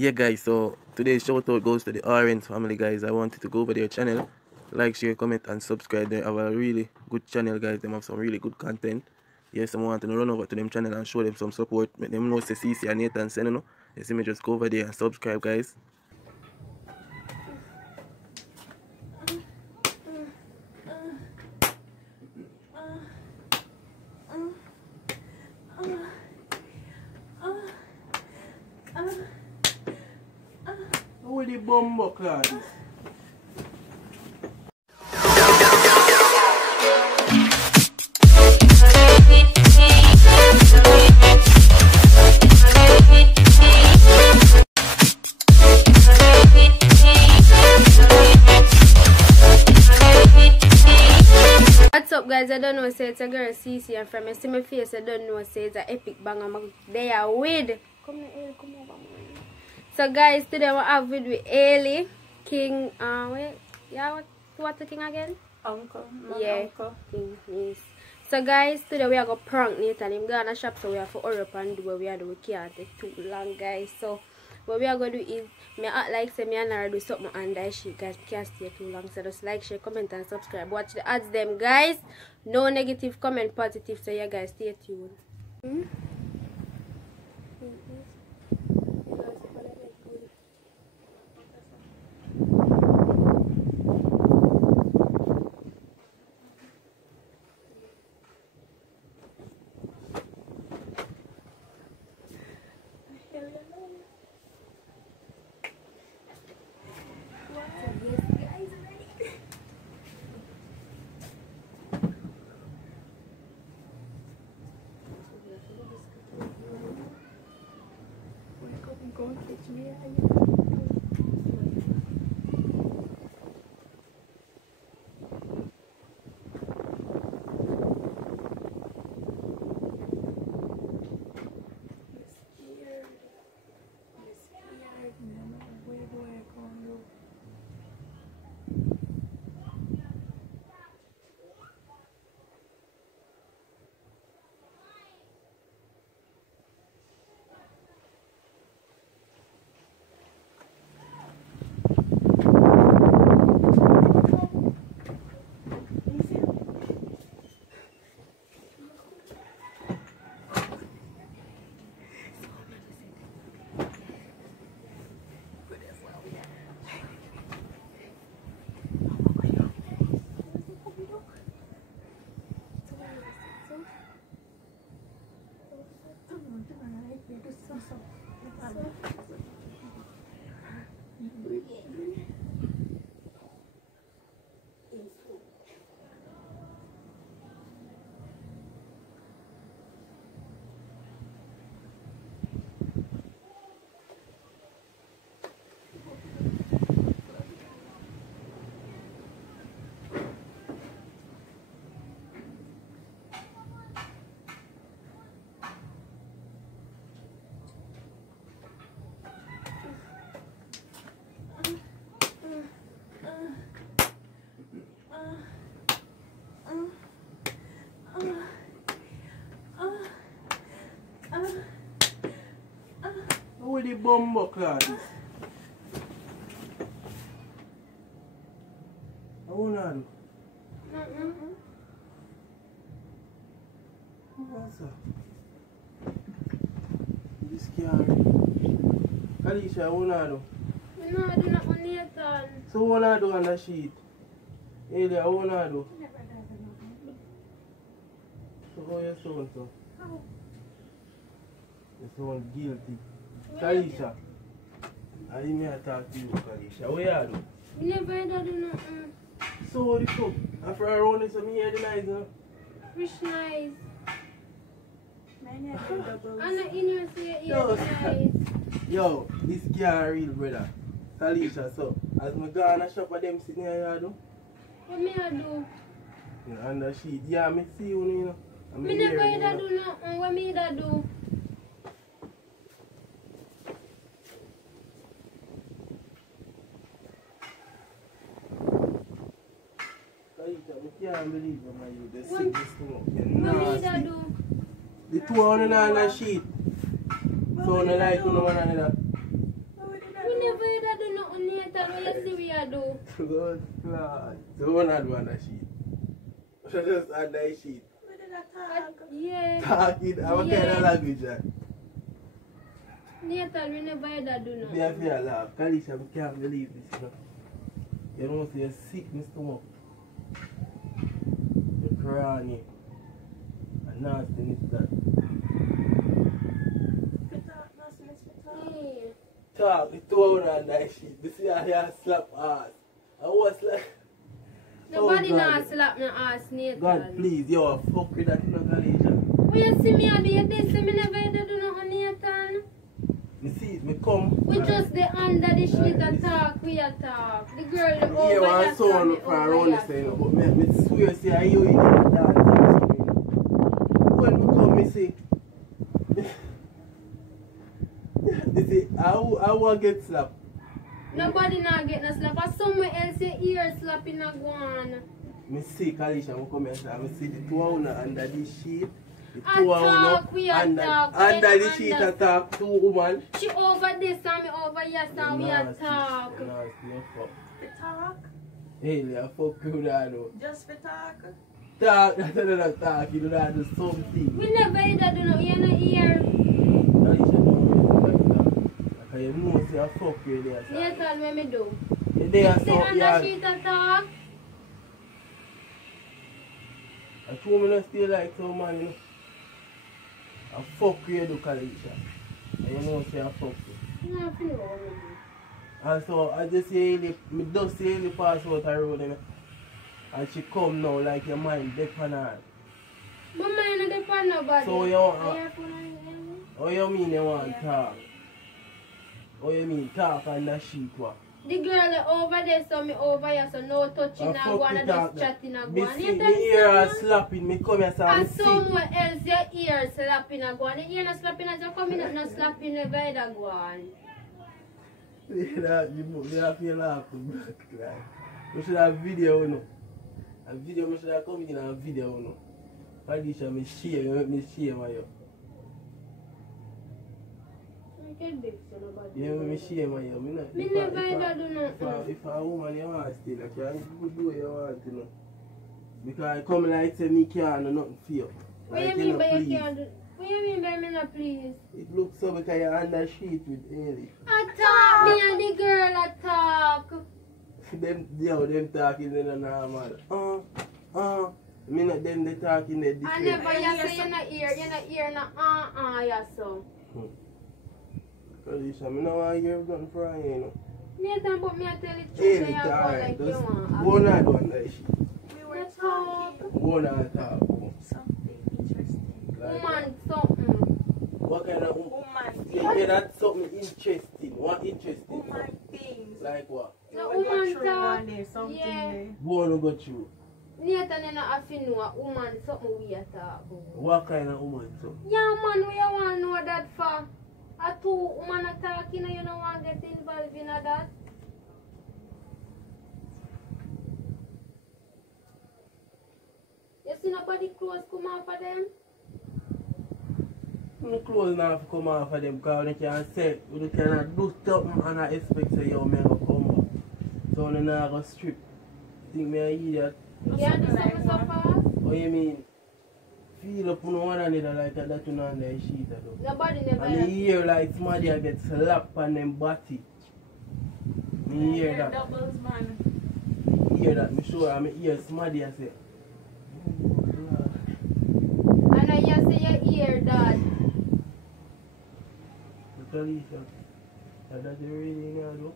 Yeah guys, so today's shout out goes to the Orange family guys. I wanted to go over their channel, like, share, comment and subscribe. They have a really good channel guys. They have some really good content. Yes, I want to run over to them channel and show them some support. Make them know say CC and Nathan send you know. You see me, just go over there and subscribe guys. Who the bumbo class? What's up guys? I don't know say it's a girl CC and from I see my face I don't know say it's an epic bang. I'm there with come here, come over man. So guys, today we have with Ailey King wait, yeah, what's the king again? Uncle. Yeah, uncle. King, yes. So guys, today we are gonna prank Nathan. Him gonna shop, so we have to hurry up and do what we are doing. We can't take too long guys. So what we are gonna do is me act like say me and Nara do something and that shit guys. We can't stay too long. So just like, share, comment and subscribe. Watch the ads them guys. No negative comment, positive. So yeah guys, stay tuned. Who the bumbo class? How not? What's that? This scary. Alicia, how not? No, I do not want Nathan. So what I do on the sheet? Elia, how not do? So how you sound so? How? You sound guilty. Kalisha, I may talk to you, Kalisha. What you do? We never had to do nothing. So what the fuck? After I run this, I'm here the night now. Fish nice. Mine are good doubles. I'm not in here say Yo. nice. Yo, this girl real brother. Kalisha, so as my go and shop at them sitting here, you do? What me I do? You know, under sheet. Yeah, me see you, know. Me never had to do nothing. What me I do? I can't believe you just sick this thing up. You're What me nasty. do? The two on the sheet. So on the like you know one another. What would Nathan, what you see we are do? Don't fly. Don't add one that sheet. Just add that sheet. We did a talk. Yeah. Talking, what kind Yeah. of language that? Nathan, we never had that do They nothing. have to laugh. Kalisha, I can't believe this, you know. You know, so you're sick in the stomach. You're crying. And nasty is that. We talk, nothing is we talk. Yeah. Talk, it's 2 hours and that shit. This is how slap ass. I was like, Nobody oh, now God. slap no ass, Nathan. God, please, yo, fuck with that, you know, Kalisha. When you see me and do this, me never had to do nothing, Nathan. Me see it, me come. We and- just the under the sheet Right. attack, we attack. The girl the Yeah, over one here sound me from over around here. the side, but me swear, say, I you in the dance or something. When me come, me see. They say, I want to get slapped. Nobody now get no slap. Or somewhere else your ear slapping a go on. Me see Kalisha, I come here, so I see the 2 hours under this sheet. The I 2 hours talk, we are under, talk, we under are the sheet under. attack 2 women. She over this and me over here, so we Nasty, attack. nasty, you fuck. We talk. Hey, I fuck you that though. Just we talk. Talk, that's another talk, you know that do something. We never either do no ear no ear. Kalisha don't really like that. Because you know, say I fuck you there. so- Nathan, what me do? You there, See so, under yeah. sheet attack? I told me not stay like some man, you know. I fuck you, do Kalisha. And you know, say I fuck you. No, I feel what me do. And so I just say, me just say the pass out the road, you know. And she come now like your mind deaf on her. But mine no depend nobody. So you Are your phone on you? What you mean you want Yeah. talk? What you mean talk on the sheet what? The girl over there, so me over here, so no touching I and fuck go on with and talk just chatting and Me go on. see You me ear tell and me slapping, me come here so I and see. somewhere else your ear slapping and go on. The ear not slapping as you come in, not slapping the bed and go on. You have to laugh to black like. We should have video, you know. A video, we should have come in a video, you know. Kalisha, me share, you make me share my yo. I get this, so nobody. You make me share my yo. Me not. Me if never I- ever do nothing. If a woman you want to steal, like, you do what you want, you know. Because I come like say me can't do nothing for you. What Like, you mean know, by you please. can't do? What you mean by me not please? It looks so because you're under sheet with Ailey. Attack me and the girl attack. Them talking in the normal. Me not them they talking they I different. never you say you not ear no yeah so. Kalisha, me no want to hear nothing from you, you know. Nathan, but me I tell the truth, Ailey, so you go alright, like you just want. go on do under sheet. We were Let's talking. Go on talk. Something interesting. Like, Woman, something. what kind of Woman yeah, things. that's something interesting. What interesting? Woman things. Like what? No, We go woman through talk. one day, something Yeah. there. Go on go through. Nathan, you know, have to know a woman something we talk about. What kind of woman so? Yeah, man, we want to know that for. A two woman talking, you don't want to get involved in that. You see nobody close come out for them? No clothes now have to come off of them because they can say, you cannot do something and I expect say, yo, me go come out. So they not go strip. Think me a idiot? Yeah, do something so fast? What you mean? Feel up on one another like that you know on the sheet. Though. Nobody never And me hear like somebody a get slapped on them body. Me hear that. Doubles, man. Hear that. Me sure I me hear somebody a say, I know you say you hear that. Kalisha, that you really know do?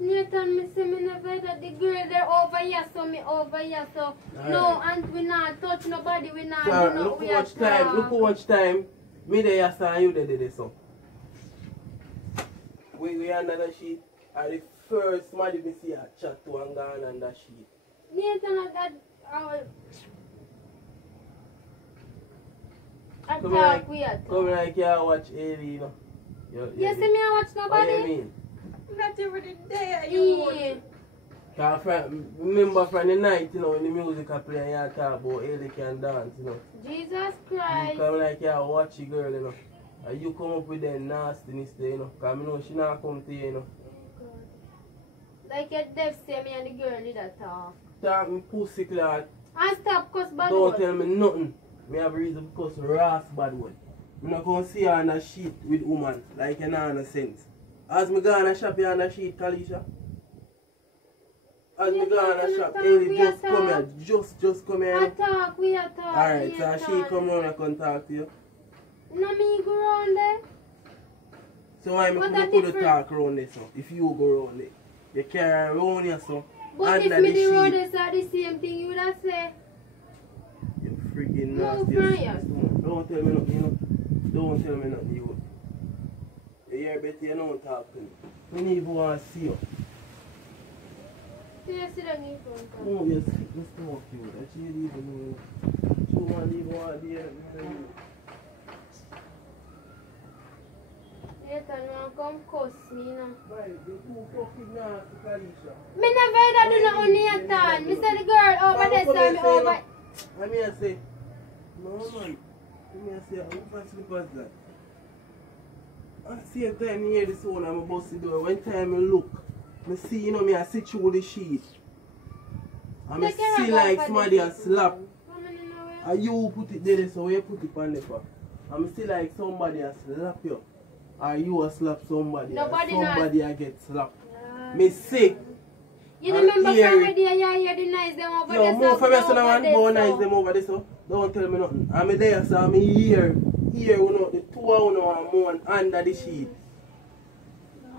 Nathan, me say me never that the girl there over here, so me over here, so no, and we not touch nobody, we not Sir, do no look we how much time, look how much time me there yesterday and you there so. We under the sheet are the first man we see a chat to and gone on that sheet. Nathan, that Come attack like, we attack. come like you watch Ailey, you know. You see me I watch What do you nobody? mean? Not even there, you Yeah. Cause remember from the night, you know, when the music a play and you talk about Ailey can dance, you know. Jesus You Christ. come like you watch a girl, you know. And you come up with that nastiness there, you know. Cause I know she not come to you, you know. Like your deaf say me and the girl did that talk. Talk me pussy clad. And stop cuss bad Don't word. tell me nothing. Me have a reason because Ross bad word. I'm not gonna see her on a sheet with woman like you know no sense. As me go on a shop you on a sheet, Kalisha. As me go on a shop, Haley just come here. Just come here. I talk, we a talk. Alright, we so a she talk. come round and come talk to you. No me go round there. So why me What could a put difference. talk round this so if you go round it. You carry around you so. But if under me the the road sheet. is the same thing, you would have say. You freaking Move nasty. from as- here. Don't tell me nothing, you know. Don't tell me nothing, you. You hear better, you don't talk to me. We need to want to see you. So you sit down in front of me. No, you sit, just talk to you. That you even know. You want to even want to be here. Later, you come cuss me, you know. Right, you too fucking nasty, Kalisha. Me never heard do nothing Nathan. Me say the girl over there saw me over. I mean, I say, no man. I mean, I say, I'm going to slippers that. At the same time, I hear the sound, I'm about to do it. When time I look, I see, you know, me, I see through the sheet. And I see like somebody has slap. And you put it there, so you put it on the back. And I see like somebody has slap you. Or you a slap somebody. Nobody or somebody a get slapped. Yeah. Me say, You and remember hear from it. where you hear the nice them over yo, there. move from so your man, over go there, nice them over there, so. Don't tell me nothing. I'm there, so I'm here, you know, the two of you are more under the sheet.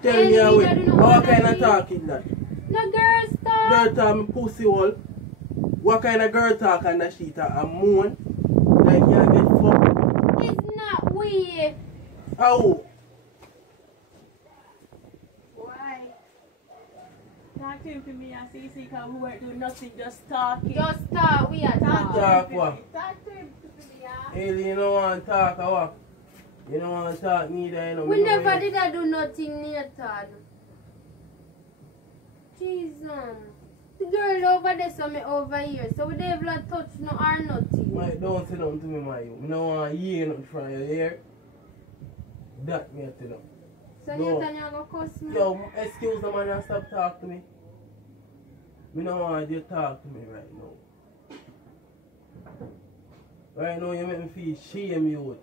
Tell Hey, me you away. don't know What under kind of sheet. talk is that? No girl stop. Girl talk, me pussy hole. What kind of girl talk on the sheet? A moan? Like you get fucked? It's not weird. How? Why? Talk to him for me and see because we weren't doing nothing, just talking. Just talk, we are talk talk. to Talk him what? for me. Talk to him for me, yeah. Haley, you don't want to talk or what? You don't want to talk neither, you know. We me know never you- did I do nothing, Nathan. Jesus. The girl over there saw me over here, so we never touch no or nothing. Mike, don't say nothing to me, man. I don't want to hear nothing from you, hear? That me tell you. So No. Nathan, you gonna cuss me? Yo, excuse the man and stop talking to me. Me don't want you to talk to me right now. Right now you make me feel shame, you.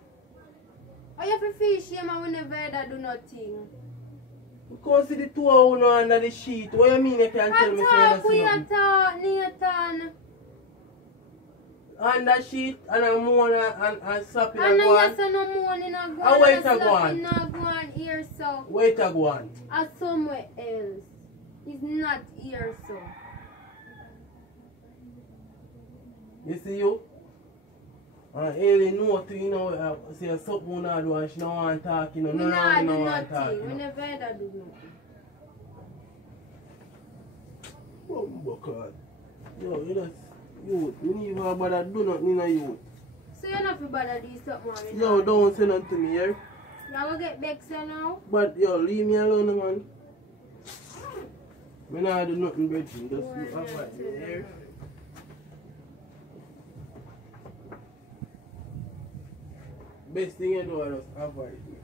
Oh, you have to feel shame and we never had do nothing. Because see the two of you under the sheet. What you mean you can't tell me say you I don't talk, we see are nothing? talk, Nathan. Under sheet and I'm more and slapping And and now go you on. say no more, you know, go How on wait and a go slap on? you not go on here, so. Wait a go on. Or somewhere else. It's not here, so. You see you? And Haley know to, you know, say something you not do and she don't want to talk, you know. We No, not no, do no want to talk, nothing. you We know. never had do nothing. Oh my God. Yo, you know, you need to bother do nothing in a youth. So you not feel bother do something more. you Yo, know? don't say nothing to me here. You gonna get vexed now? But yo, leave me alone, man. Me not do nothing, Bridget. Just avoid me here. Best thing you do is just avoid me.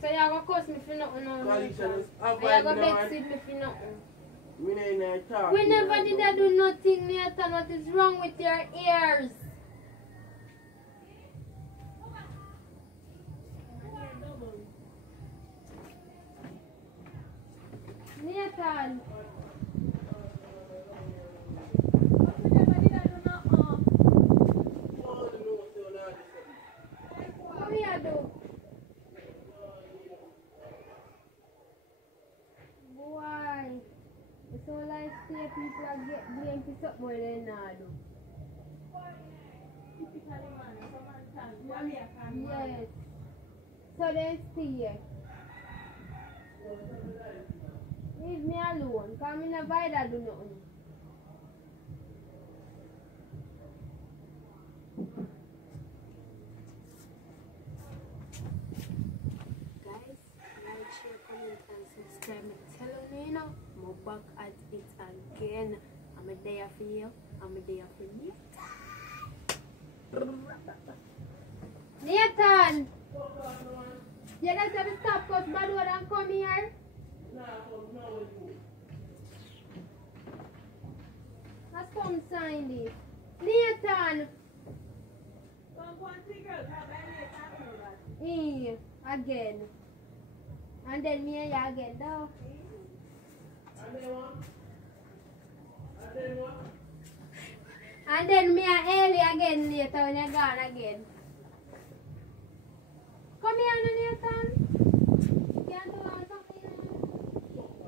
So you gonna curse me for nothing now? Kalisha, just And avoid you me gonna now. vex with me for nothing? Me not in there talk. We never did I do nothing, Nathan. What is wrong with your ears? Nathan. We never did I do nothing. What we are do? Why? It's so like say people are get blamed for something more than not do. Typically, man, someone can. What me I can. Yes. So they stay. Leave me alone, because I never had do nothing. Guys, like, share, comment, and subscribe. I'm telling you, you know, I'm back at it again. I'm there for you. I'm there for you. Nathan! You don't have to stop because bad word and come here. find it. Nathan. Again. And then me and you again, though. And then me and Ellie again later when you're gone again. Come here, Nathan. Can't do something.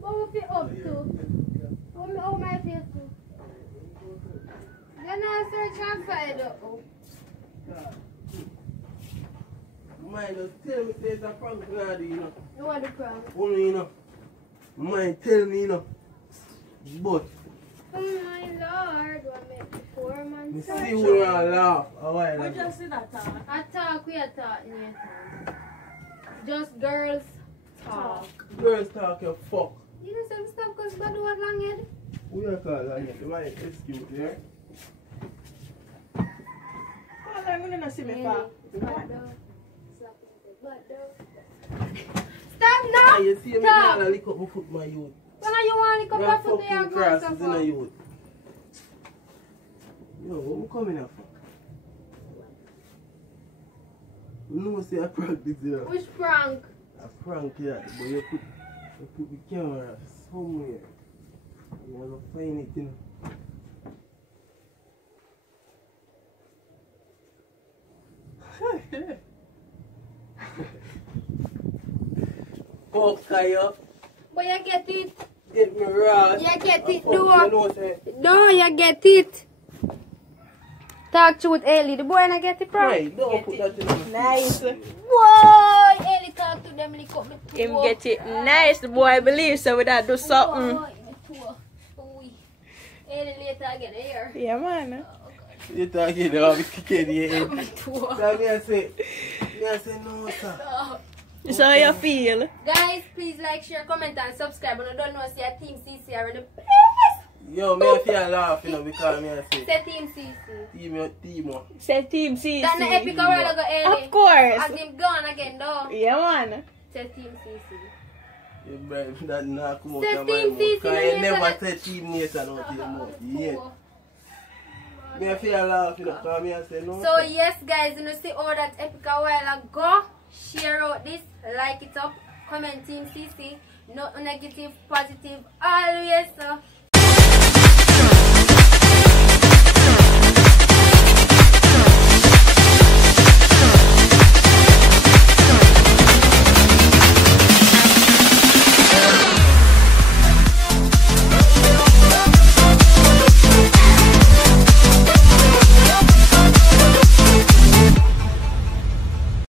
What will be up to? How my face to? Then I search outside. Mine just tell me say it's a prank, you know. You want the prank? Only, you know. Mine tell me, you know. But, Oh my lord, what make the poor man me search? see we all laugh a while We ago. just see that talk. I talk, we are talking here. Just girls talk. Girls talk your fuck. You know some stuff because bad what long head? We are called that yet. You might excuse me, yeah? How long you not see me for? Bad dog. Bad dog. Stop now! Ah, you see me Stop! now lick up my foot, my youth. When are you want to come Your back to the fucking grass is in a youth. Yo, what am I coming here for? You know say I prank this here. Which prank? A prank here, but you put the camera somewhere. You wanna find it, you know. Fuck Kaya, But you get it. get me right. You get it, Fuck, do you know say, No, you get it. Talk to with Ellie. The boy not get it prank. right, don't put that in the Nice. Boy, Ellie talk to them. Lick up me toe. Him get it nice. The boy believe so with that do something. Boy, me toe. Oy. Ellie later again here. Yeah, man. You talking about me kicking your head. Me toe. So me I say no sir. So how you feel? Guys, please like, share, comment, and subscribe. And I don't know, see a Team CC already. Please. Yo, me I feel laugh, you know, because me I say Say Team CC. team. Say Team CC. That's the epic a while ago, Ellie. Of course. As him gone again, though. Yeah, man. Say Team CC. You better that not come out Say of my Team mouth. CC, Because no you need never to said Team Nathan out of your mouth. Yeah. Poor. Me I feel laugh, you know, because me I say no. So yes guys, you know see all that epic a while ago. Share out this, like it up, comment Team CC, no negative, positive, always. So